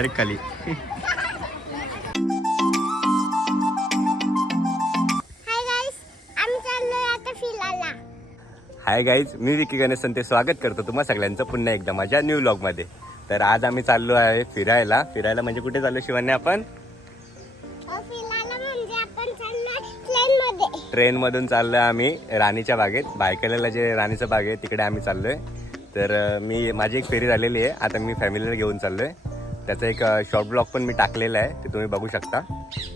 Direct खाली. Hi guys, मी विकी गणेश संते स्वागत करतो तुम्हा सगळ्यांचं पुन्हा एकदा माझ्या न्यू व्लॉग मध्ये. तर आज आम्ही चाललो आहे फिरायला. म्हणजे कुठे चाललो शिवान्या? आपण ट्रेन मधून चाललोय आम्ही राणीच्या बागेत. बायकलेला जे राणीचं बाग आहे तिकडे आम्ही चाललोय. तर माझी एक फेरी झालेली आहे. आता मी फॅमिलीला घेऊन चाललोय. त्याचा एक शॉर्ट ब्लॉग पण मी टाकलेला आहे, ते तुम्ही बघू शकता.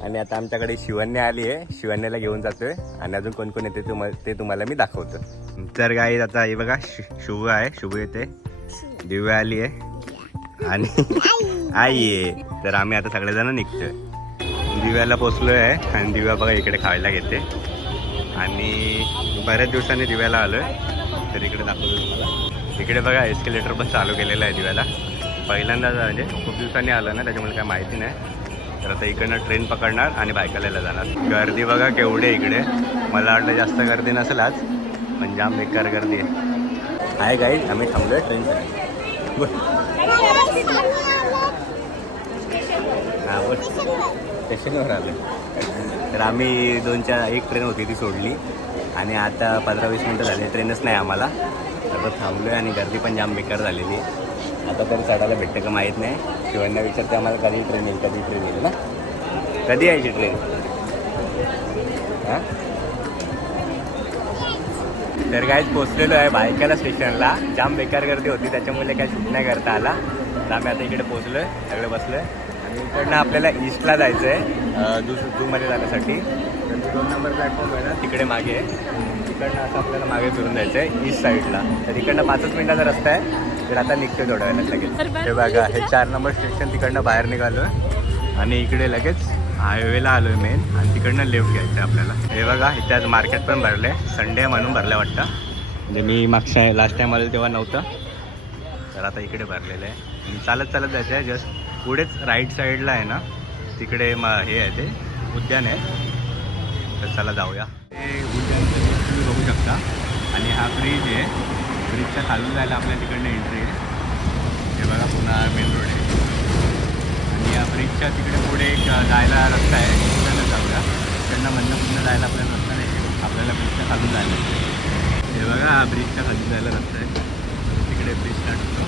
आणि आता आमच्याकडे शिवन्या आली आहे, शिवन्याला घेऊन जातोय. आणि अजून कोण कोण येते ते तुम्हाला मी दाखवतो. तर गाईज आता हे बघा, शुभ आहे, शुभ येते, दिव्या आली आहे आणि आई आहे. तर आम्ही आता सगळेजण निघतोय. दिव्याला पोचलोय आहे आणि दिव्या बघा इकडे खायला घेते. आणि बऱ्याच दिवसांनी दिव्याला आलोय, तर इकडे दाखवतो तुम्हाला. इकडे बघा एस्केलेटर पण चालू केलेलं आहे दिव्याला. पहिल्यांदा म्हणजे खूप दिवसांनी आलं ना, त्याच्यामुळे काय माहिती नाही. तर आता इकडनं ट्रेन पकडणार आणि बायकाला जाणार. गर्दी बघा केवढी इकडे. मला वाटलं जास्त गर्दी नसेल आज, पण जाम बेकार गर्दी आहे. हाय गाईज, आम्ही थांबलोय ट्रेनसाठी. स्टेशनवर आलो. तर आम्ही एक ट्रेन होती ती सोडली आणि आता 15-20 मिनटं झाली, ट्रेनच नाही आम्हाला. तर थांबलोय आणि गर्दी पण जाम बेकार झालेली. आता तरी चढायला भेटतं का माहीत नाही. शिवांना विचारते आम्हाला कधी ट्रेन येईल ना. कधी यायची ट्रेन? हां, तर काहीच पोचलेलो आहे बायकाला स्टेशनला. जाम बेकार गर्दी होती, त्याच्यामुळे काय शूट नाही करता आला. तर आम्ही आता इकडे पोचलो आहे, सगळे बसलो आहे. आणि इकडनं आपल्याला ईस्टला जायचं आहे, झूमध्ये जाण्यासाठी. तर 2 नंबर प्लॅटफॉर्म आहे ना, तिकडे मागे आहे. तिकडनं असं आपल्याला मागे फिरून जायचं आहे ईस्ट साईडला. तर इकडनं 5 मिनिटाचा रस्ता आहे. तर आता निघतो थोड्या वेळात लगेच. हे बघा, हे 4 नंबर स्टेशन तिकडनं बाहेर निघालो आहे आणि इकडे लगेच हायवेला आलो आहे मेन. आणि तिकडनं लेफ्ट घ्यायचं आहे आपल्याला. हे बघा, इथे आज मार्केट पण भरलं आहे, संडे म्हणून भरलं वाटतं. म्हणजे मी मागच्या लास्ट टाईम आलो तेव्हा नव्हतं. तर आता इकडे भरलेलं आहे. आणि चालत जायचं आहे. जस्ट पुढेच राईट साईडला आहे ना, तिकडे हे आहे, ते उद्यान आहे. तर चला जाऊया. हे उद्यानचं तुम्ही बघू शकता. आणि हा ब्रिज आहे, ब्रिजच्या खालून जायला आपल्या तिकडनं एंट्री आहे. हे बघा, पुन्हा मेन रोड आहे. आणि या ब्रिजच्या तिकडे पुढे एक जायला रस्ता आहे, तिकडनं जाऊया. तिकडनं पुन्हा जायला आपल्याला रस्ता नाही, आपल्याला ब्रिजच्या खालून जायला. हे बघा, हा ब्रिजच्या खालून जायला रस्ता आहे. तिकडे ब्रिज स्टार्ट होतो,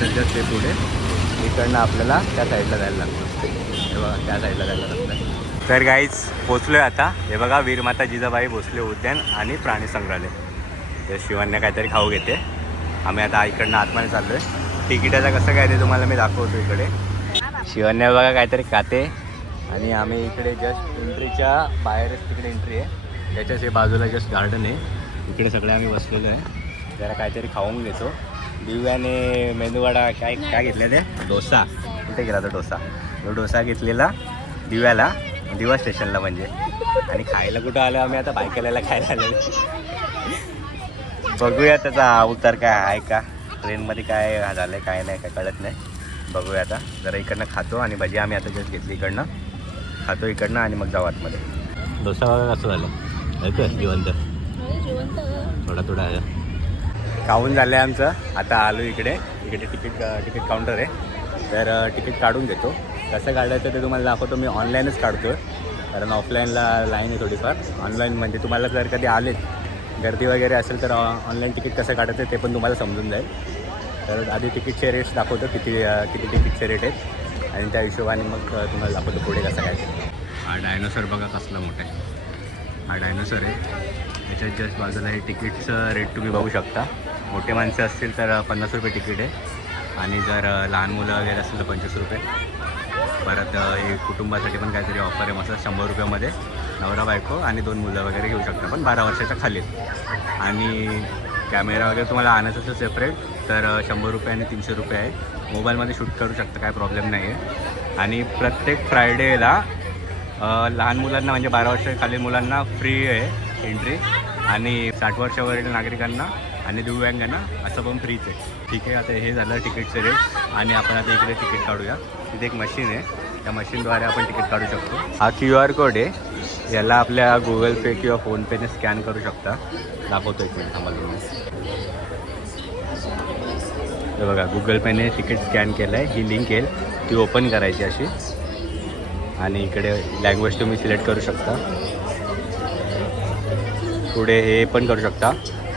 त्याच्यात ते पुढे इकडनं आपल्याला त्या साईडला जायला लागतं. हे बघा, त्या साईडला जायला रस्ता आहे. तर गाईज पोचलो आहे आता. हे बघा, वीरमाता जिजाबाई भोसले उद्यान आणि प्राणी संग्रहालय. तर शिवांना काहीतरी खाऊ घेते. आम्ही आता इकडनं आतमध्ये चाललो आहे. तिकिटाचं कसं काय ते तुम्हाला मी दाखवतो. इकडे शिवांना बघा काहीतरी खाते. आणि आम्ही इकडे जस्ट एंट्रीच्या बाहेरच तिकडे एंट्री आहे. त्याच्याच हे बाजूला जस्ट गार्डन आहे. इकडे सगळे आम्ही बसलेलो आहे. जरा काहीतरी खाऊन घेतो. दिव्याने मेंदूवडा काय घेतलं ते डोसा. कुठे गेला तो डोसा? तो डोसा घेतलेला दिव्याला, दिवा स्टेशनला म्हणजे. आणि खायला कुठं आलो आम्ही आता? बायकाला खायला आलेलो. बघूया त्याचा अवतार काय आहे का, ट्रेनमध्ये काय झालं आहे काय नाही काय कळत नाही. बघूया आता. जरा इकडनं खातो आणि भजी आम्ही आता जस्ट घेतली इकडनं, खातो इकडनं आणि मग जाऊ आतमध्ये. डोसा बघा कसं झालं ऐक, जिवंत थोडा आहे. खाऊन झालं आहे आमचं. आता आलो इकडे तिकीट काउंटर आहे. तर तिकीट काढून घेतो. कसं काढायचं ते तुम्हाला दाखवतो. मी ऑनलाईनच काढतो आहे, कारण ऑफलाईनला लाईन आहे थोडीफार. ऑनलाईन म्हणजे तुम्हाला जर कधी आलेत गर्दी वगैरे असेल तर ऑनलाईन तिकीट कसं काढायचं ते पण तुम्हाला समजून जाईल. तर आधी तिकीटचे रेट्स दाखवतो, किती तिकीटचे रेट आहेत, आणि त्या हिशोबाने मग तुम्हाला दाखवतो पुढे कसं काय. हा डायनोसॉर बघा कसला मोठा आहे. हा डायनोसॉर आहे. त्याच्यात जस्ट बाजूला हे तिकीटचं रेट तुम्ही बघू शकता. मोठे माणसं असतील तर 50 रुपये तिकीट आहे. आणि जर लहान मुलं वगैरे असतील तर 25 रुपये. परत हे कुटुंबासाठी पण काहीतरी ऑफर आहे मस्त, 100 रुपयामध्ये नवरा बायको आणि 2 मुलं वगैरे घेऊ शकता, पण 12 वर्षाच्या खाली. आणि कॅमेरा वगैरे तुम्हाला आणायचं असेल सेपरेट तर 100 रुपये आणि 300 रुपये आहे. मोबाईलमध्ये शूट करू शकता, काय प्रॉब्लेम नाही आहे. आणि प्रत्येक फ्रायडेला लहान मुलांना म्हणजे 12 वर्षाच्या खाली मुलांना फ्री आहे एंट्री. आणि 60 वर्षावरील नागरिकांना आणि दिव्यांगांना असं पण फ्रीच आहे. ठीक आहे, आता हे झालं तिकीटचे रेट. आणि आपण आता इकडे तिकीट काढूया. तिथे एक मशीन आहे, त्या मशीनद्वारे आपण तिकीट काढू शकतो. हा QR कोड आहे, याला आपल्या गुगल पे किंवा फोनपेने स्कॅन करू शकता. दाखवतो एक मिनिट थांबा तुम्ही. हे बघा गुगल पेने तिकीट स्कॅन केलं आहे. ही लिंक येईल ती ओपन करायची अशी आणि इकडे लँग्वेज तुम्ही सिलेक्ट करू शकता. पुढे हे पण करू शकता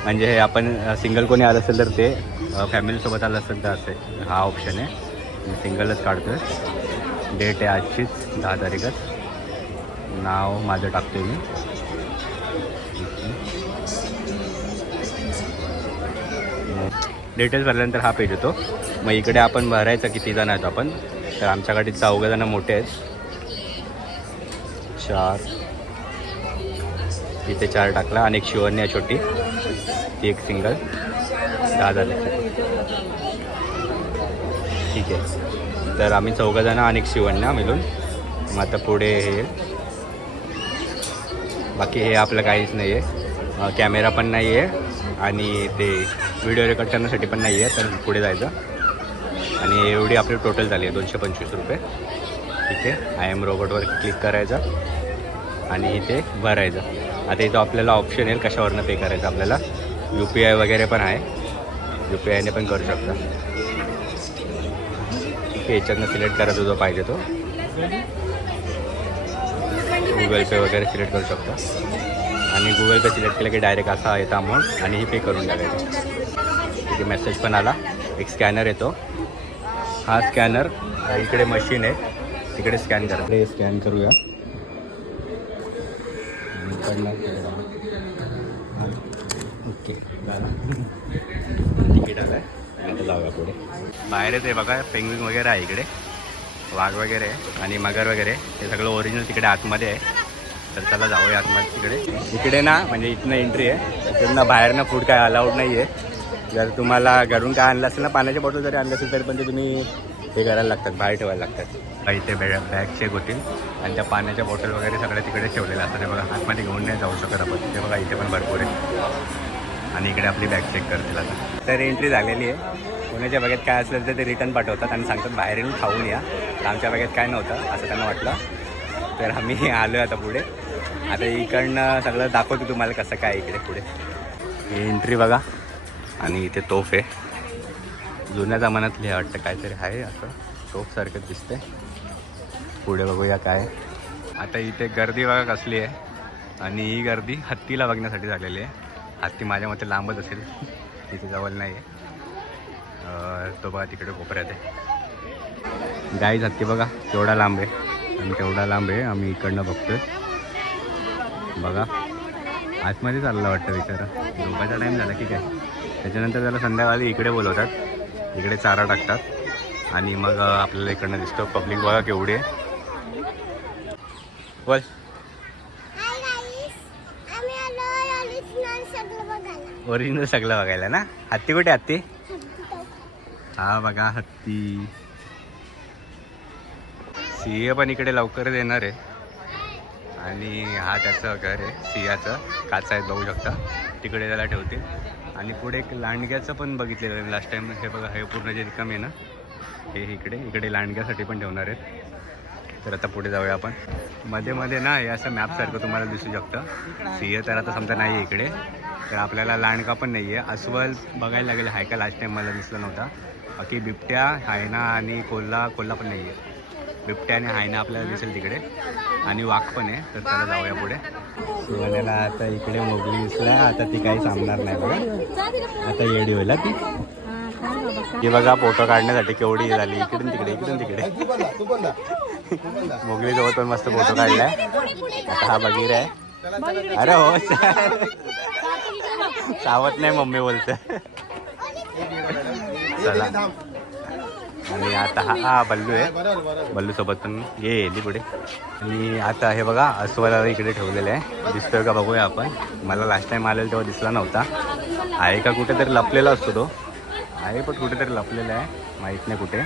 म्हणजे हे आपण सिंगल कोणी आलं असेल तर ते फॅमिलीसोबत आलं असेल तर असे हा ऑप्शन आहे. मी सिंगलच काढतो आहे. डेट आहे आजचीच 10 तारीखच. नाव माझं टाकतो आहे मी. डिटेल्स भरल्यानंतर हा पेज येतो. मग इकडे आपण भरायचं किती जण आहेत आपण. तर आमच्याकडे 4 जण मोठे आहेत. 4 इथे 4 टाकला आणि एक शिवण्या छोटी ती एक सिंगल 10 झाले. ठीक आहे. तर आम्ही 4 जण आणि एक शिवण्या मिळून मग आता पुढे हे बाकी हे आपलं काहीच नाही आहे. कॅमेरा पण नाही आहे आणि ते व्हिडिओ रेकॉर्ड करण्यासाठी पण नाही आहे. तर पुढे जायचं आणि एवढी आपली टोटल झाली आहे 225 रुपये. ठीक आहे. आय एम रोबोटवर क्लिक करायचं आणि इथे भरायचं. आता इथं आपल्याला ऑप्शन येईल कशावरनं पे करायचं. आपल्याला UPI वगैरे पण आहे. UPIने पण करू शकता. ठीक आहे. याच्यातनं सिलेक्ट करायचा जो पाहिजे तो. गुगल पे वगैरे सिलेक्ट करू शकता आणि गुगल पे सिलेक्ट केलं की डायरेक्ट असा येतं अमाऊंट आणि ही पे करून टाकायचं. ठीक आहे. मेसेज पण आला. एक स्कॅनर येतो. हा स्कॅनर इकडे मशीन आहे तिकडे स्कॅन करा. हे स्कॅन करूया. ओके तिकीट आलं आहे. आता जाऊया पुढे. बाहेरच आहे बघा पेंग्विन वगैरे आहे इकडे. वाघ वगैरे आणि मगर वगैरे हे सगळं ओरिजिनल तिकडे आतमध्ये आहे. तर चला जाऊया आतमध्ये तिकडे. इकडे ना म्हणजे इथनं एंट्री आहे. इकडनं बाहेरनं फूड काय अलाउड नाही आहे. जर तुम्हाला घरून काय आणलं असेल ना पाण्याची बॉटल जरी आणलं असेल तरी पण ते तुम्ही हे करायला लागतात बाहेर ठेवायला लागतात. इथे बॅग चेक होतील आणि त्या पाण्याच्या बॉटल वगैरे सगळ्या तिकडे ठेवलेल्या असतात. ते बघा आतमध्ये घेऊन नाही जाऊ शकत आपण. ते बघा इथे पण भरपूर आहे आणि इकडे आपली बॅग चेक करतील आता. तर एंट्री झालेली आहे. पुण्याच्या बॅगेत काय असलं तर ते रिटर्न पाठवतात आणि सांगतात बाहेर येऊन खाऊन या. आमच्या बॅगेत काय नव्हतं असं त्यांना वाटलं. तर आम्ही आलो आहे आता पुढे. आता इकडनं सगळं दाखवतो तुम्हाला कसं काय इकडे पुढे. ही एंट्री बघा आणि इथे तोफ आहे. जुन्या जमान्यातली हे वाटतं काहीतरी आहे असं तोफसारखंच दिसते. पुढे बघूया काय. आता इथे गर्दी बघा कसली आहे आणि ही गर्दी हत्तीला बघण्यासाठी झालेली आहे. हत्ती माझ्या मते लांबच असेल तिथे जवळ नाही आहे. तो बघा तिकडे कोपऱ्यात आहे. गाईज हत्ती बघा तेवढा लांब आहे आणि तेवढा लांब आहे. आम्ही इकडनं बघतोय बघा. आतमध्ये चाललं वाटतं बिचारा. झोपायचा टाईम झाला की काय. त्याच्यानंतर त्याला संध्याकाळी इकडे बोलवतात. इकडे चारा टाकतात आणि मग आपल्याला इकडनं दिसतं. पब्लिक बघा केवढी आहे. बोल. ओरिजिनल सगळं बघायला ना. हत्ती कुठे हत्ती. हा बघा हत्ती. सिंह पण इकडे लवकरच येणार आहे आणि हा त्याचं घर आहे सिंहाचं. काचा आहेत बघू शकता. तिकडे त्याला ठेवते आणि पुढे एक लांडग्याचं पण बघितलेलं आहे लास्ट टाइम. हे बघा हे पूर्ण जे रिकाम आहे ना हे इकडे लांडग्यासाठी पण ठेवणार आहेत. तर आता पुढे जाऊया आपण. मध्ये मध्ये ना हे असं मॅपसारखं तुम्हाला दिसू शकतं. सिंह तर आता समजा नाही आहे इकडे. तर आपल्याला लांडगा पण नाही आहे. अस्वल बघायला लागेल. हाय का लास्ट टाइम मला दिसला नव्हता. बाकी बिबट्या हायना आणि कोल्हा पण नाही आहे. बिबट्या आणि हायना आपल्याला दिसेल तिकडे आणि वाघ पण आहे. तर चला जाऊया पुढे. शिवण्याला आता इकडे मोगली दिसला. आता ती काही सांगणार नाही बघा. आता येडी होईल ती. ती बघा फोटो काढण्यासाठी केवढी झाली. इकडून तिकडे मोगली जवळ पण मस्त फोटो काढलाय. आता हा बगीर आहे. अरे हो सावत नाही मम्मी बोलते. चला आणि आता हा बल्लू आहे. बल्लू सोबत पण येईल पुढे. आणि आता हे बघा अस्वलाला इकडे ठेवलेलं आहे. दिसतोय का बघूया आपण. मला लास्ट टाइम आलेला तेव्हा दिसला नव्हता. आहे का कुठेतरी लपलेला असतो तो. आहे पण कुठेतरी लपलेला आहे. माहीत नाही कुठे.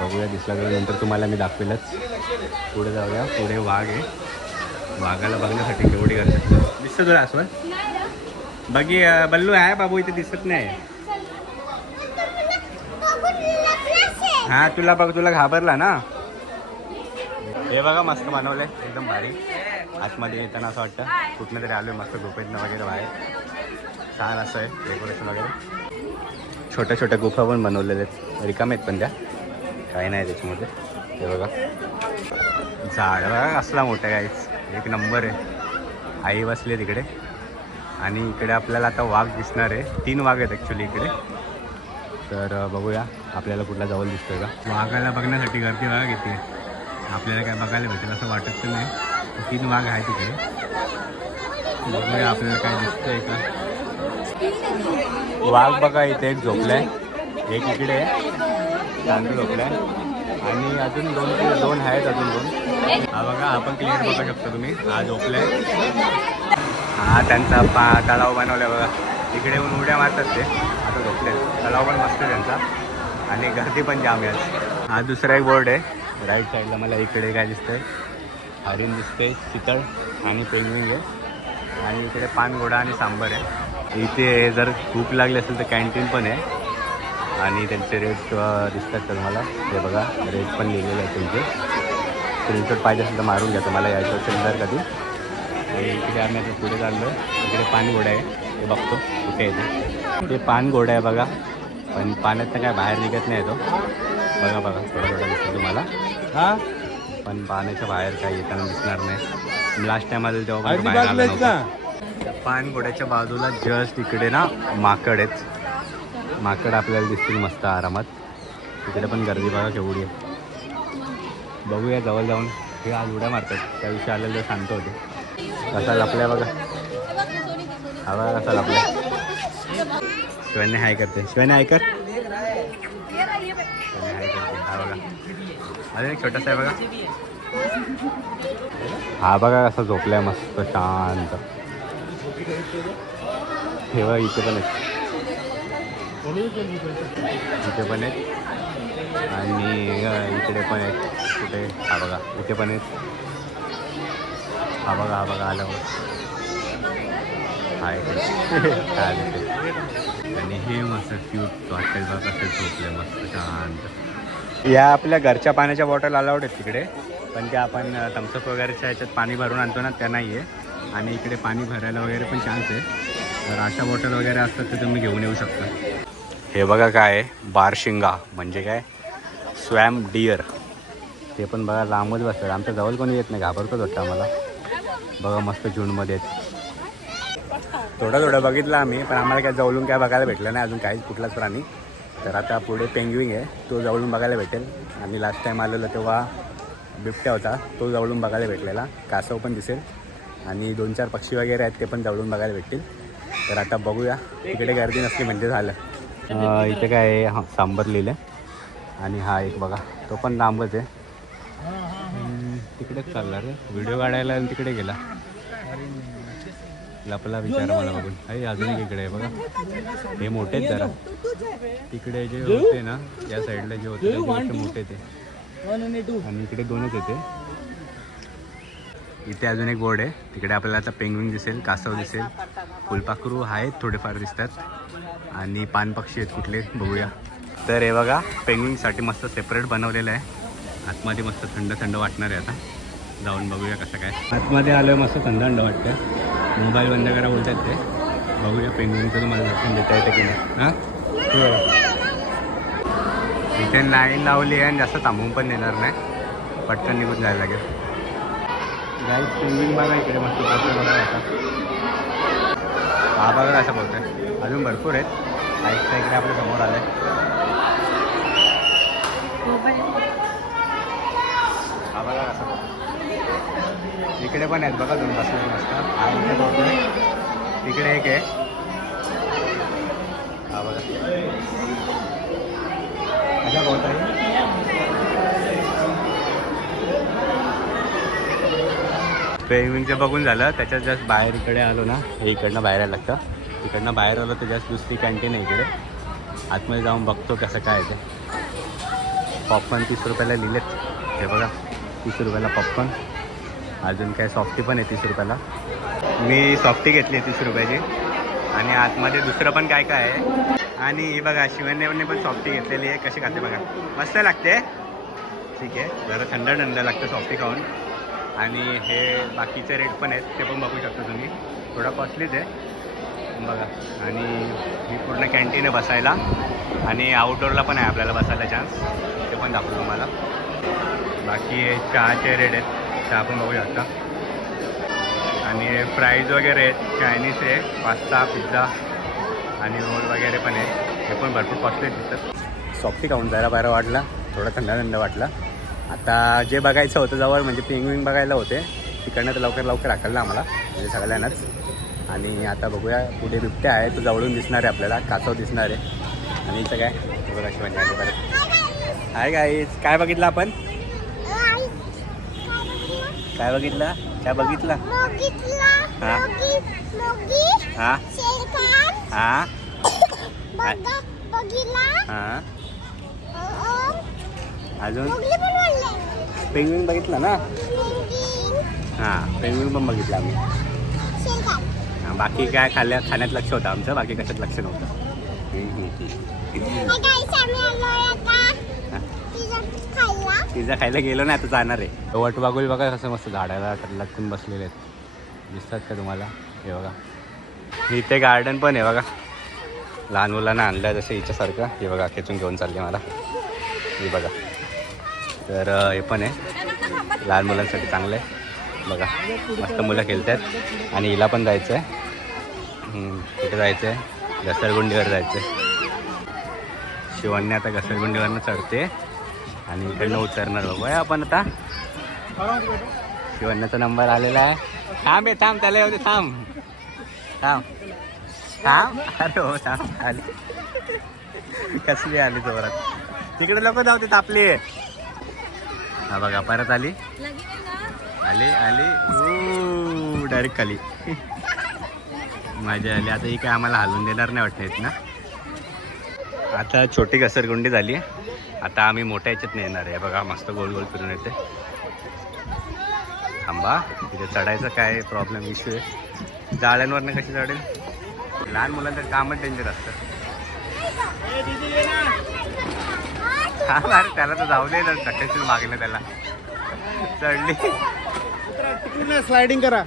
बघूया दिसला तर नंतर तुम्हाला मी दाखवेलच. पुढे जाऊया. पुढे वाघ आहे. वाघाला बघण्यासाठी केवढी गर्दी. दिसतं तुला अस्वल. बघी बल्लू आहे बाबू इथे दिसत नाही. हा तुला घाबरला ना. हे बघा मस्त बनवलंय एकदम भारी. आतमध्ये येताना असं वाटतं कुठनं तरी आलोय. मस्त झोपेतनं वगैरे बाहेर छान असं आहे डेकोरेशन वगैरे. छोट्या छोट्या गुफा पण बनवलेल्या आहेत, रिकामे आहेत पण त्या, काही नाही त्याच्यामध्ये. हे बघा झाड बघा असला मोठा काहीच, एक नंबर आहे. आई बसली तिकडे आणि इकडे आपल्याला आता वाघ दिसणार आहे. 3 वाघ आहेत ॲक्च्युली इकडे. तर बघूया आपल्याला कुठला जवळ दिसतोय का. वाघाला बघण्यासाठी गर्दी बघा किती आहे. आपल्याला काय बघायला भेटेल असं वाटत तर नाही. 3 वाघ आहेत तिकडे. बघूया आपल्याला काय दिसतंय का. वाघ बघा इथे एक झोपलाय, एक इकडे चांगलं झोपलाय आणि अजून दोन आहेत, अजून 2. हा बघा आपण क्लिअर बघू शकता तुम्ही. हा झोपलाय. हा त्यांचा तलाव बनवलाय बघा. इकडे येऊन उड्या मारतात ते. आता झोपले. तलाव पण मस्त आहे त्यांचा आणि गर्दी पण जाम आहे. हा दुसरा एक बोर्ड आहे राईट साईडला. मला इकडे काय दिसतंय, हरिण दिसतंय, चितळ आणि पेंग्विन आहे. आणि इकडे पानघोडा आणि सांबर आहे. इथे जर भूक लागली असेल तर कॅन्टीन पण आहे आणि त्यांचे रेट दिसतात तर मला. ते बघा रेट पण लिहिलेले आहेत त्यांचे. स्क्रीनशॉट पाहिजे असेल तर मारून घ्या. मला यायचं असेल तर कधी. इकडे आम्ही आता पुढे चाललो आहे. इकडे पानघोडा आहे, ते बघतो कुठे येते. ते पानघोडा आहे बघा, पण पाण्यात तर काय बाहेर निघत नाही तो. बघा बघा थोडा थोडा दिसतो तुम्हाला. हां पण पाण्याच्या बाहेर काही येताना दिसणार नाही. लास्ट टाइम आलेलं तेव्हा पण बाहेर आला नव्हता. पानघोड्याच्या बाजूला जस्ट इकडे ना माकड आहेत. माकड आपल्याला दिसतील मस्त आरामात. तिकडे पण गर्दी बघा केवढी आहे. बघूया जवळ जाऊन. हे आज उड्या मारतात, त्या दिवशी आलेलं शांत होते. कसा लपल्या बघा. हा बघा कसा लपल्या. शिवाने हाय करते. शिवाने हाय कर. हाय करते. हा बघा अजून एक छोटासा आहे बघा. हा बघा कसा झोपलाय मस्त शांत. हे बघा इथे पण आहेत, इथे पण आहेत आणि इकडे पण आहेत. कुठे हा बघा इथे पण आहेत. हा बघा आल्यावर हाय आणि हे मस्त क्यूट वाटेल बघा कसं झोपले मस्त शांत. या आपल्या घरच्या पाण्याच्या बॉटल अलाउड आहेत तिकडे, पण त्या आपण थम्सअप वगैरेच्या ह्याच्यात पाणी भरून आणतो ना त्या नाही आहे. आणि इकडे पाणी भरायला वगैरे पण चान्स आहे. तर अशा बॉटल वगैरे असतात तर तुम्ही घेऊन येऊ शकता. हे बघा काय आहे, बारशिंगा म्हणजे काय स्वॅम डिअर. ते पण बघा लांबच बसतात. आमच्या जवळ कोणी येत नाही, घाबरतोच वाटतं आम्हाला. बघा मस्त झुंडमध्ये आहेत. थोडं बघितलं आम्ही, पण आम्हाला काय जवळून काय बघायला भेटलं नाही अजून काहीच कुठलाच प्राणी. तर आता पुढे पेंग्विन आहे, तो जवळून बघायला भेटेल. आणि लास्ट टाईम आलेलं तेव्हा बिबट्या होता, तो जवळून बघायला भेटलेला. कासव पण दिसेल आणि 2-4 पक्षी वगैरे आहेत, ते पण जवळून बघायला भेटतील. तर आता बघूया. तिकडे गर्दी नसली म्हणजे झालं. इथे काय आहे सांबर लिहिलं आणि हा एक बघा तो पण लांबच आहे. तिकडेच चालला रे व्हिडिओ काढायला आणि तिकडे गेला. लपला विचारा मला बघून. अरे अजून एक इकडे आहे बघा. हे मोठे आहेत जरा. तिकडे जे होते ना या साईडला जे होते ते मोठे ते आणि इकडे 2च येते. इथे अजून एक बोर्ड आहे. तिकडे आपल्याला आता पेंग्विन दिसेल, कासव दिसेल, फुलपाखरू आहेत थोडेफार दिसतात आणि पानपक्षी आहेत कुठले बघूया. तर हे बघा पेंग्विनसाठी मस्त सेपरेट बनवलेलं आहे. आतमध्ये मस्त थंड वाटणार आहे. आता जाऊन बघूया कसं काय. आतमध्ये आलं मस्त थंड वाटतं. मोबाईल बंद करा बोलतात ते. बघूया पेंग्विनचं तुम्हाला दर्शन देता येतं की नाही. हां इथे लाईन लावली आहे आणि जास्त थांबवून पण देणार नाही, पटकन निघून जायला लागेल. गाईस पेंग्विन बघा इकडे मस्त बघा आता. हा बघा असं बोलतोय. अजून भरपूर आहेत. आईच्या इकडे आपल्या समोर आलं आहे. हा बघा असं इकडे पण आहेत बघा. 2 बसले मस्त. हा इकडे बोलतोय. इकडे एक आहे. हा बघा अच्छा बोलत आहे. पेंग्विनचं बघून झालं. त्याच्यात जस्ट बाहेर इकडे आलो ना, हे इकडनं बाहेर यायला लागतं. इकडनं बाहेर आलो तर जस्ट दुसरी कॅन्टीन आहे इकडे. आतमध्ये जाऊन बघतो कसं काय आहे ते. पॉपकॉर्न 30 रुपयाला लिहिलेत. हे बघा 30 रुपयाला पॉपकॉर्न. अजून काय सॉफ्टी पण आहे 30 रुपयाला. मी सॉफ्टी घेतली 30 रुपयाची. आणि आतमध्ये दुसरं पण काय काय आहे. आणि हे बघा शिवन्याने पण सॉफ्टी घेतलेली आहे. कशी खाते बघा, मस्त लागते. ठीक आहे जरा थंड लागतं सॉफ्टी खाऊन. आणि हे बाकीचे रेट पण आहेत ते पण बघू शकता तुम्ही. थोडा कॉस्टलीच आहे बघा. आणि ही पूर्ण कॅन्टीन आहे बसायला आणि आउटडोअरला पण आहे आपल्याला बसायला चान्स, ते पण दाखवतो तुम्हाला. बाकी चहाचे रेट आहेत, चहा पण बघू शकता. आणि फ्राईज वगैरे आहेत, चायनीज आहे, पास्ता पिझ्झा आणि रोल वगैरे पण आहे. हे पण भरपूर कॉस्टली तिथं. सॉफ्टी खाऊन जायला बरं वाटला, थोडा थंड वाटला. आता जे बघायचं होतं जवळ म्हणजे पेंग्विन बघायला होते, तिकडनं तर लवकर हाकललं आम्हाला म्हणजे सगळ्यांनाच. आणि आता बघूया पुढे बिबट्या आहे, तो जवळून दिसणार आहे आपल्याला, कासव दिसणार आहे. आणि इथं काय बघा शिवानी आली परत. हाय गाईज, काय बघितलं आपण? काय बघितलं? काय बघितलं? हां हां हां हां. अजून पेंग्विन बघितलं ना? हां, पेंग्विन पण बघितलं आम्ही. हां, बाकी काय खाण्यात लक्ष होतं आमचं, बाकी कशात लक्ष नव्हतं. पिझ्झा खायला गेलो ना, आता जाणार आहे. वटवाघूळ बघा कसं मस्त झाडाला लटकून बसलेले आहेत, दिसतात का तुम्हाला? हे बघा, इथे गार्डन पण आहे बघा, लहान मुलांना आणलं आहे जसं हिच्यासारखं. हे बघा खेचून घेऊन चालले मला, हे बघा. तर हे पण आहे लहान मुलांसाठी चांगलं आहे बघा, मस्त मुलं खेळत आहेत. आणि हिला पण जायचं आहे, कुठे जायचं आहे? घसरगुंडीवर जायचं आहे. शिवांनी आता घसरगुंडीवरनं चढते आणि इकडनं उतरणार बघूया आपण आता. शिवण्याचा नंबर आलेला आहे. थांब त्याला येऊ दे, थांब. अरे हो थांब. आली कसली आली जोरात, तिकडे लोक जाऊ देत आपली. हा बघा परत आली डायरेक्ट खाली. मजा आली. आता ही काय आम्हाला हलवून देणार नाही वाटत ना. आता छोटी घसरगुंडी झाली, आता आम्ही मोठ्या ह्याच्यात नेणार आहे. बघा मस्त गोल गोल फिरून येते. थांबा, तिथे चढायचं काय प्रॉब्लेम इश्यू आहे? जाळ्यांवरनं कशी चढेल? लहान मुलांचं कामच डेंजर असतं. हा अरे त्याला तर जाऊ दे ना, ढकलशील मागणं त्याला. चढली स्लायडिंग करा.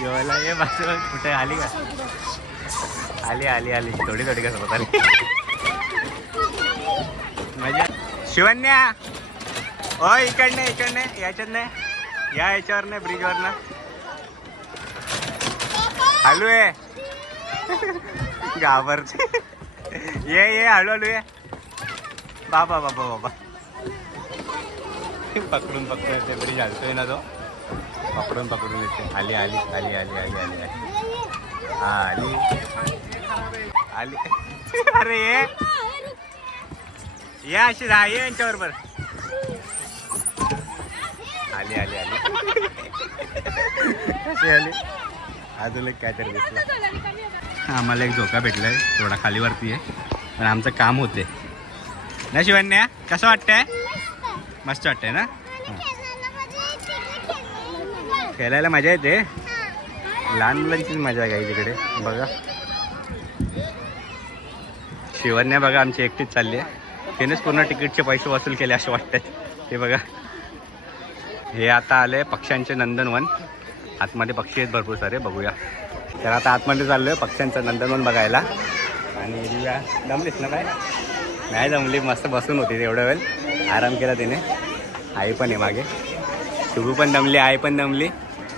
येवायला ये बस. कुठे आली का? आली थोडी का सोबत आली. मजा. शिवन्या ओ इकडने याच्यात नाही, या याच्यावर नाही, ब्रिजवर ना हळू आहे. घाबरते. ये हळू ये. बाबा पकडून येते, ब्रिज हलतोय ना तो, पकडून येते. आली अरे ये अशी राहा, ये यांच्याबरोबर. आली कशी आली? अजून एक काहीतरी दिसलं. आम्हाला एक झोका भेटलाय, थोडा खालीवरती आहे, पण आमचं काम होते ना. शिवन्या कसं वाटतंय? मस्त वाटतंय ना? खेळायला मजा येते, लहान मुलांचीच मजा आहे काही तिकडे. बघा शिवन्या बघा आमची एकटीच चालली आहे. तिनेच पूर्ण तिकीटचे पैसे वसूल केले असे वाटतात. ते बघा, हे आता आले पक्ष्यांचे नंदनवन. आतमध्ये पक्षी आहेत भरपूर सारे, बघूया. तर आता आतमध्ये चाललो आहे पक्ष्यांचं नंदनवन बघायला. आणि दिव्या दमलीस ना? काय नाही जमली, मस्त बसून होती एवढा वेळ, आराम केला तिने. आई पण आहे मागे, शुभू पण दमली, आई पण दमली,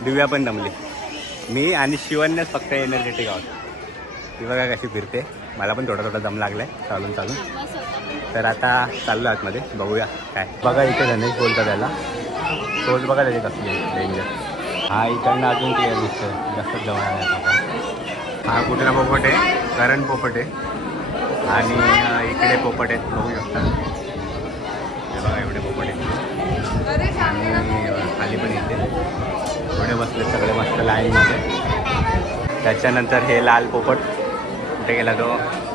दिव्या पण दमली. मी आणि शिवन्याच फक्त एनर्जेटिक आहोत. ती बघा कशी फिरते. मला पण थोडा दम लागला आहे चालून. तर आता चाललो आतमध्ये, बघूया काय. बघा इथे गणेश बोलतात त्याला, तोच बघा त्याची कसली डेंजर. हा इकडनं अजून क्लिअर दिसतोय, जास्त जवळ आहे आता. हा कुठला पोपट आहे? करण पोपट आहे. आणि इकडे पोपट आहेत, बघू शकता. हे बघा एवढे पोपट आहेत. आणि खाली पण येते, थोडे बसले सगळे मस्त लाईनमध्ये. त्याच्यानंतर हे लाल पोपट कुठे गेला तो?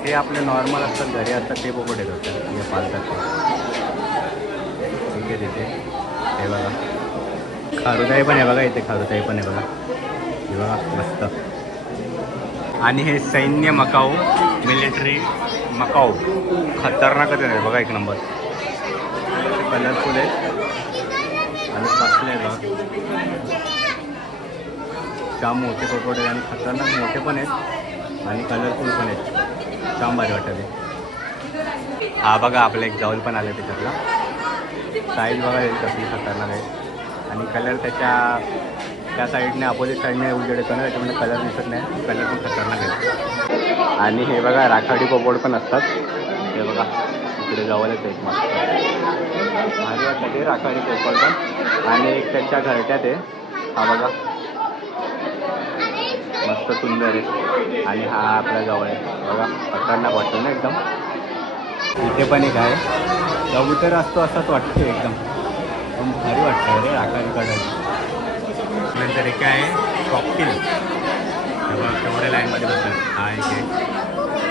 हे आपले नॉर्मल असतात, घरी असतात ते पोपट येत होते, हे पालतात ठीक आहे तिथे. हे बघा खारुताई पण आहे, बघा इथे खारुताई पण आहे बघा, हे बघा मस्त. आणि हे सैन्य मकाऊ, मिलिटरी मकाऊ, खतरनाकच आहे बघा, एक नंबर. कलरफुल आहे आणि कसले आहे बघा, जाम मोठे पोपट आहेत आणि खतरनाक मोठे पण आहेत. आणि कलरफुल पण आहेत, छान भारी वाटतं ते. हा बघा आपलं एक जवळ पण आलं त्याच्यातला. साईज बघा कसली खतरनाक आहे. आणि कलर त्या साईडने अपोजिट साईडने उजेड येतो ना, त्याच्यामध्ये कलर दिसत नाही, कलर पण खतरनाक आहे. आणि हे बघा राखाडी पोपट पण असतात. हे बघा इकडे जवळच एक मस्त भारी वाटतं ते राखाडी पोपट पण. आणि एक त्याच्या घरट्यात आहे, हा बघा मस्त सुंदर आहे. आणि हा आपल्या जवळ आहे बघा, खतरनाक वाटतो ना एकदम. इथे पण एक आहे कबूतर असतो असंच वाटतं एकदम, पण भारी वाटतं रे राखाडीकडे. नंतर एक आहे कॉकटेल, तेव्हा तेवढ्या लाईनमध्ये बसतात. हा एक आहे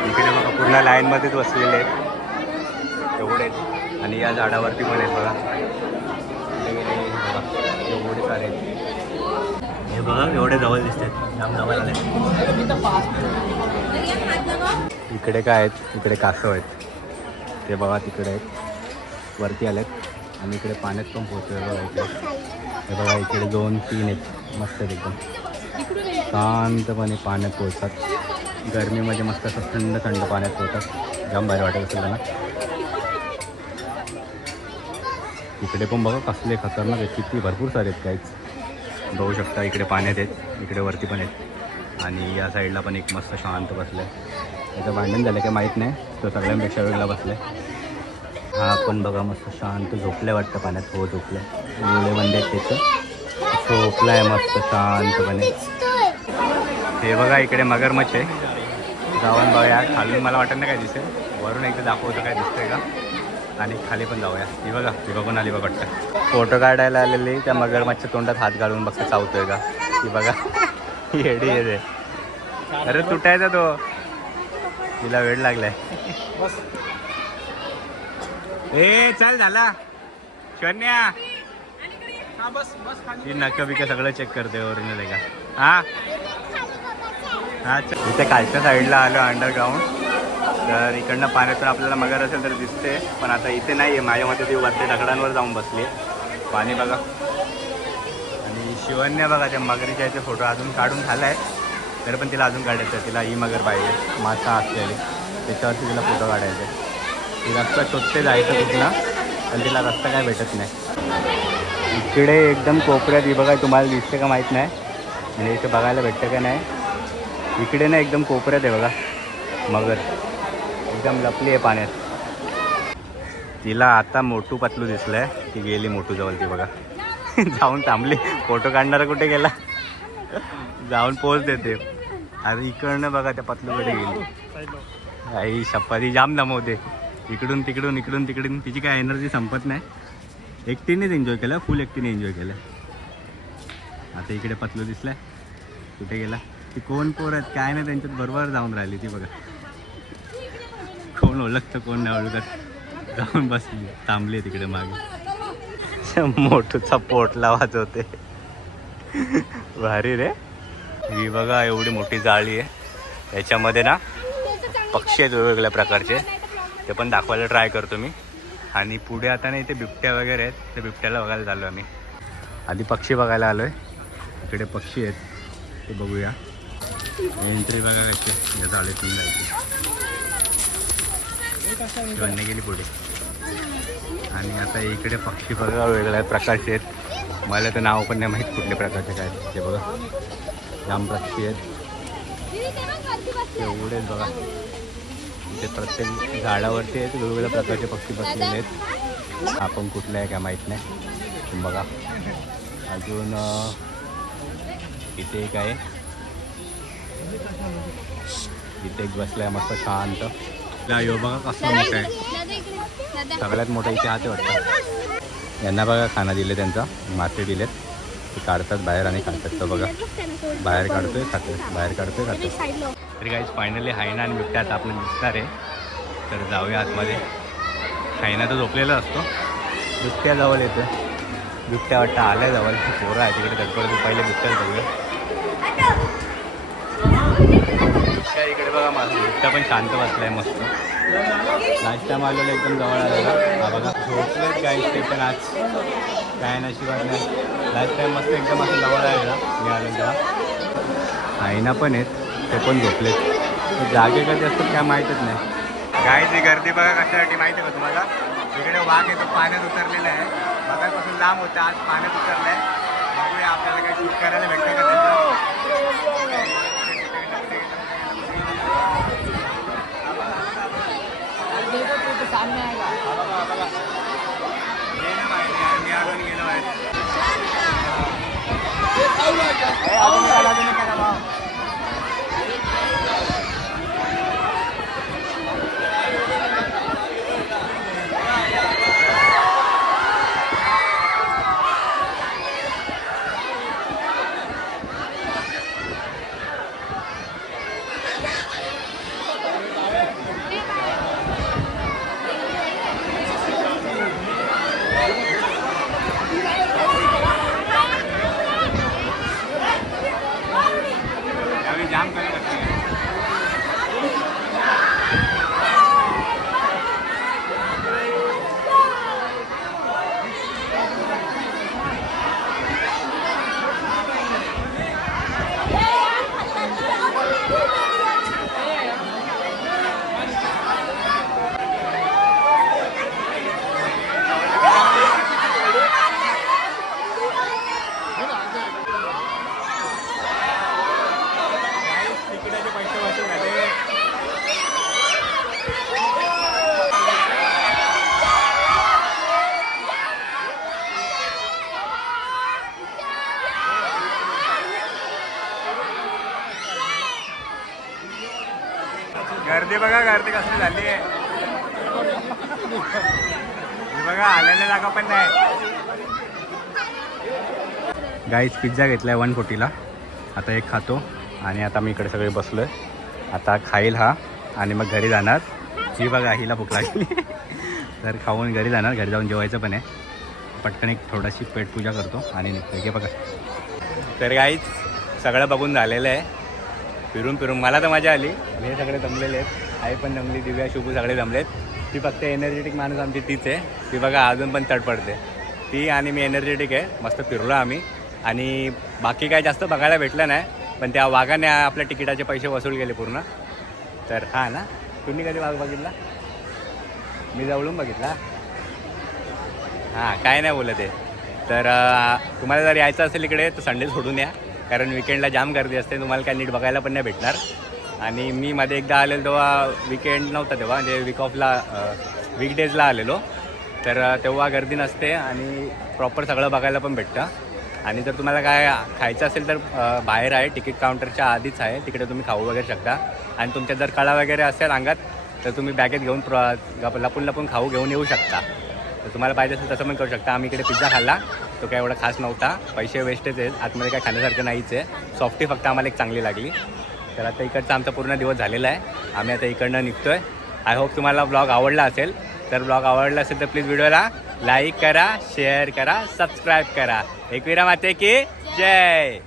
इकडे बघा, पूर्ण लाईनमध्येच बसलेले आहेत तेवढे. आणि या झाडावरती पण आहेत बघा, बघा एवढे सारे आहेत. हे बघा एवढे जवळ दिसतात, जाम जवळ आले. इकडे काय आहेत, इकडे कासव आहेत ते बघा, तिकडे आहेत वरती आलेत. आणि इकडे पाण्यात पण पोहोचले बघा इकडे. हे बघा इकडे 2-3 आहेत मस्त एकदम शांतपणे पाण्यात पोहोचतात. गरमीमध्ये मस्त असं थंड थंड पाण्यात पोहोचतात, जाम भारी वाटत असेल ना. इकडे पण बघा कसले खतरनाक आहेत, किती भरपूर सारे आहेत काहीच बघू शकता. इकडे पाण्यात आहेत, इकडे वरती पण आहेत. आणि या साईडला पण एक मस्त शांत बसलं आहे. त्याचं भांडण झालं काय माहीत नाही, तो सगळ्यांपेक्षा वेगळा बसला आहे. हा पण बघा मस्त शांत झोपल्या वाटतं पाण्यात. हो झोपलं आहे, डोळे बंद आहेत त्याचं, झोपला आहे मस्त शांतपणे. हे बघा इकडे मगरमच्छ आहे, जाऊन बघूया खालून. मला वाटत नाही काय दिसेल, वरून एकदा दाखवतो काय दिसतंय का. आणि खाली पण जाऊया. ही बघा ती बघून आली बघ वाटतं. फोटो काढायला आलेली त्या मगरमच्छच्या तोंडात हात घालून बघता चावतोय का. ती बघा येडी येते, अरे तुटायचा तो, तिला वेळ लागलाय. ए चल झाला शन्या, ही नका बिका सगळं चेक करते ओरिजिनल आहे का. हा हा इथे खालच्या साईडला आलो अंडरग्राऊंड. तर इकडनं पाण्यातून आपल्याला मगर असेल तर दिसते, पण आता इथे नाही आहे. माझ्या मते ती वरती दगडांवर जाऊन बसली पाणी बघा. आणि शिवन्या बघा त्या मगरीच्या याचे फोटो अजून काढून झाला आहे, तरी पण तिला अजून काढायचं आहे. तिला ही मगर पाहिजे, मासा असलेली, त्याच्यावरती तिला फोटो काढायचे. ती रस्ता शोधते जायचं कुठला, पण तिला रस्ता काय भेटत नाही. इकडे एकदम कोपऱ्यात ही बघा, तुम्हाला दिसते का माहीत नाही, म्हणजे इथे बघायला भेटतं का नाही. इकडे ना एकदम कोपऱ्यात आहे बघा मगर, एकदम लपली आहे पाण्यात. तिला आता मोठू पतलू दिसलं आहे, ती गेली मोठू जवळ. ती बघा जाऊन थांबली, फोटो काढणारा कुठे गेला, जाऊन पोच देते. अरे इकडनं बघा त्या पतलूकडे गेली. आई शप्पा, जाम दमवते इकडून तिकडून इकडून तिकडून. तिची काय एनर्जी संपत नाही. एकटीनेच एन्जॉय केलं, फुल एकटीने एन्जॉय केलं. आता इकडे पतलू दिसलाय, कुठे गेला. ती कोण पोर आहेत काय नाही, त्यांच्यात बरोबर जाऊन राहिली. ती बघा कोण ओळखतं कोण नाही ओळखत, जाऊन बसली थांबली तिकडे मागे. मोठूचा पोटला वाजवते, भारी रे. ही बघा एवढी मोठी जाळी आहे, त्याच्यामध्ये ना पक्षी आहेत वेगवेगळ्या प्रकारचे, ते पण दाखवायला ट्राय करतो मी. आणि पुढे आता ना इथे बिबट्या वगैरे आहेत, ते बिबट्याला बघायला चाललो आम्ही. आधी पक्षी बघायला आलो आहे, इकडे पक्षी आहेत ते बघूया. एंट्री बघा कशी या जाळीतून जायची. शिवन्या गेली पुढे. आणि आता इकडे पक्षी बघा वेगळ्या प्रकारचे आहेत, मला तर नाव पण नाही माहीत कुठल्या प्रकारचे काय. ते बघा जाम पक्षी आहेत एवढेच बघा. इथे प्रत्येक झाडावरती आहेत वेगवेगळ्या प्रकारचे पक्षी बसलेले आहेत. आपण कुठलं आहे काय माहीत नाही. बघा अजून इथे एक आहे, इथे एक बसलाय मस्त शांत. यो बघा कसं मोठं आहे, सगळ्यात मोठं इथे हात वाटतं. यांना बघा खाना दिले, त्यांचा मासे दिलेत, ते काढतात बाहेर आणि खातात. तर बघा बाहेर काढतोय खातोय, बाहेर काढतोय खातोय. तरी काहीच फायनली हायना आणि बिबट्या आता आपण दिसणार आहे, तर जाऊया आतमध्ये. हायना तर झोपलेला असतो, बिबट्या जवळ येतं. बिबट्या वाटतं आल्या जवळ, पोरं आहे तिकडे गडबड. पहिले बिबट्याला जाऊया. बिबट्या इकडे बघा, माझा बिबट्या पण शांत बसलाय मस्त. लास्ट टाइम आलेलं एकदम जवळ आलेला. हा बघा झोपलेच काय ते पण आज काय नशिबात नाही. लास्ट टाइम मस्त एकदम असं जवळ आलेला मी आलो तेव्हा. हायना पण आहेत, ते पण झोपलेत. जागे कधी असतात काय माहीतच नाही. गायची गर्दी बघा कशासाठी माहिती आहे का तुम्हाला? इकडे वाघ येतो पाण्यात उतरलेला आहे. बघायपासून लांब होता, आज पाण्यात उतरलाय. बघूया आपल्याला काही शूट करायला भेटतं का जाम कमी करते. गर्दी बघा, गर्दी कसली झाली आहे बघा. आलेल्या जागा पण नाही. गाईस पिझ्झा घेतलाय 140ला. आता एक खातो आणि आता मी इकडे सगळे बसलोय. आता खाईल हा आणि मग घरी जाणार. ही बघा हिला भूक लागली तर खाऊन घरी जाणार. घरी जाऊन जेवायचं पण आहे. पटकन एक थोडीशी पेटपूजा करतो आणि निघतो. हे बघा. तर गाईस सगळं बघून झालेलं आहे. फिरून फिरून मला तर मजा आली. हे सगळे जमलेले आहेत. आई पण जमली, दिव्या, शुभू सगळे जमलेत. ती फक्त एनर्जेटिक माणूस आमची तीच आहे. ती बघा अजून पण तडपडते. ती आणि मी एनर्जेटिक आहे. मस्त फिरलो आम्ही आणि बाकी काय जास्त बघायला भेटलं नाही. पण त्या वाघाने आपल्या तिकिटाचे पैसे वसूल केले पूर्ण. तर हां ना, तुम्ही कधी वाघ बघितला? मी जवळून बघितला. हां काय नाही बोलत आहे. तर तुम्हाला जर यायचं असेल इकडे तर संडे सोडून या, कारण विकेंडला जाम गर्दी असते. तुम्हाला काय नीट बघायला पण नाही भेटणार. आणि मी मध्ये एकदा आलेलो तेव्हा विकेंड नव्हता, तेव्हा म्हणजे वीक ऑफला वीकडेजला आलेलो. तर तेव्हा गर्दी नसते आणि प्रॉपर सगळं बघायला पण भेटतं. आणि जर तुम्हाला काय खायचं असेल तर बाहेर आहे, तिकीट काउंटरच्या आधीच आहे. तिकडे तुम्ही खाऊ वगैरे शकता. आणि तुमच्या जर कळा वगैरे असेल अंगात तर तुम्ही बॅगेत घेऊन लपून लपून खाऊ घेऊन येऊ शकता. तर तुम्हाला पाहिजे असेल तसं पण करू शकता. आम्ही इकडे पिझ्झा खाल्ला, तो काय एवढा खास नव्हता. पैसे वेस्टेच आहेत, आतमध्ये काय खाण्यासारखं नाहीच आहे. सॉफ्टी फक्त आम्हाला एक चांगली लागली. तर आता इकडचा आमचा पूर्ण दिवस झालेला आहे. आम्ही आता इकडनं निघतो आहे. आय होप तुम्हाला ब्लॉग आवडला असेल. तर ब्लॉग आवडला असेल तर प्लीज व्हिडिओला लाईक करा, शेअर करा, सबस्क्राईब करा. एकविरा माते की जय.